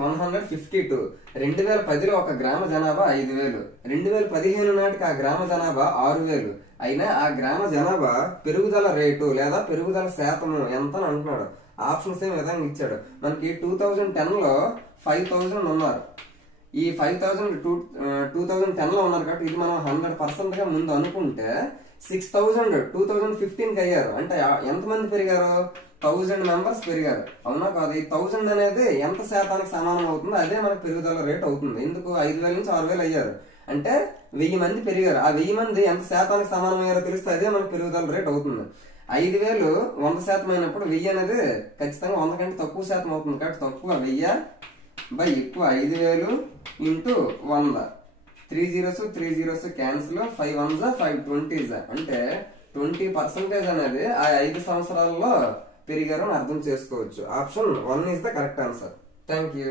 152. 2010లో ఒక గ్రామ జనాభా 5,000. 2015 నాటికి ఆ గ్రామ జనాభా 6,000. అయినా ఆ గ్రామ జనాభా పెరుగుదల రేటు లేదా పెరుగుదల శాతము ఎంత అని అంటున్నాడు. ఆప్షన్స్ ఏం విధంగా ఇచ్చాడు. మనకి 2010లో 5,000 ఉన్నారు. ఈ 5,000 2010 లో ఉన్నారు కాబట్టి ఇది మనం 100% గా ముందు అనుకుంటే 6,000 2015కి అయ్యారు. అంటే ఎంతమంది పెరిగారు? 1000 మెంబర్స్ పెరిగారు. అవునా కాదు? ఈ 1000 అనేది ఎంత శాతానికి సమానం అవుతుందో అదే మనకు పెరుగుదల రేట్ అవుతుంది. ఎందుకు 5,000 నుంచి 6,000 అయ్యారు అంటే 1000 మంది పెరిగారు. ఆ 1000 మంది ఎంత శాతానికి సమానం అయ్యారో తెలిస్తే అదే మనకు పెరుగుదల రేట్ అవుతుంది. 5,000 100% అయినప్పుడు 1000 అనేది ఖచ్చితంగా 100 కంటే తక్కువ శాతం అవుతుంది. కాబట్టి తక్కువ 1000 బై ఎక్కువ 5,000 into 100. 3 zeros cancel, 5 ones 5 20s అంటే 20% అనేది ఆ 5 సంవత్సరాల్లో పెరిగారు అని అర్థం చేసుకోవచ్చు. Option 1 is the correct answer. Thank you.